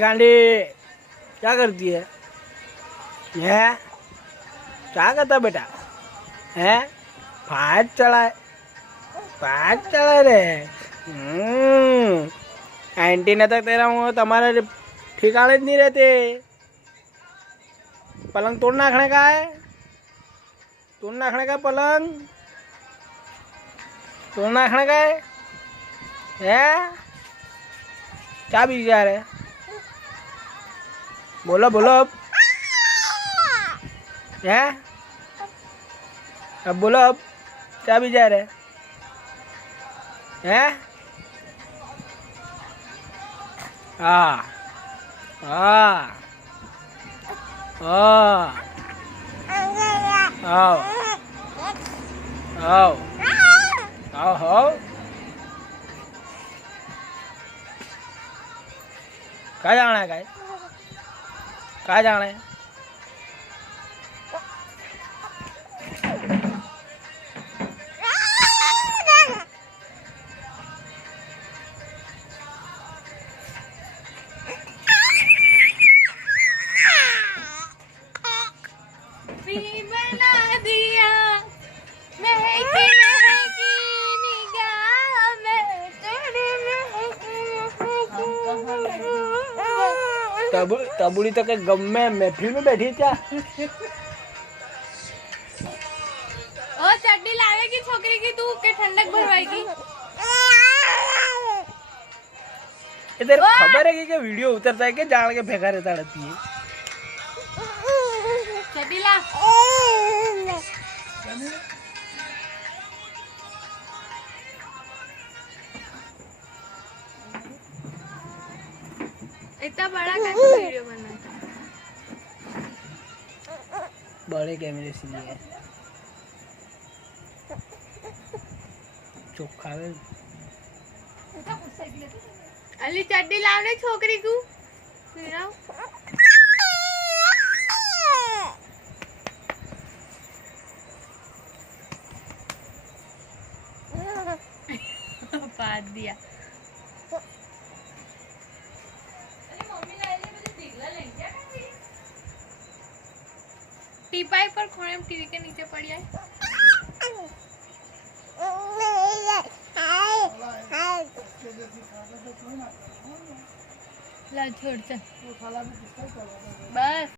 गांडी क्या करती है? क्या करता बेटा? हैं फाट चलाए रे। आंटी ने तक तेरा वो तुम्हारे ठिकाने नहीं रहते। पलंग तोड़ नाखने का है, तोड़ नाखने का पलंग तोड़ नाखने का है? क्या विचार है? बोलो बोलो अब। अब बोलो अब क्या विचार है? हाँ हाँ हाँ आओ आओ आओ आओ। कहाँ जाना है? कहाँ जाना है? बना दिया महकी महकी निगाह में तेरी तबुड़ी तो के गम में महफिल में बैठी क्या? और चड्डी लावेगी छोकरी की तू के ठंडक भरवाएगी। इधर खबर है कि वीडियो उतरता है कि जान के फेंका रहता रहती है। चड्डी ला। इतना बड़ा कैसे वीडियो बना था? बड़े कैमरे से लिए चोखा है। अली चड्डी लावने छोकरी को पाद दिया। टीपाई पर खोने में टीवी के नीचे पड़ी है। ला छोड़ चल बस।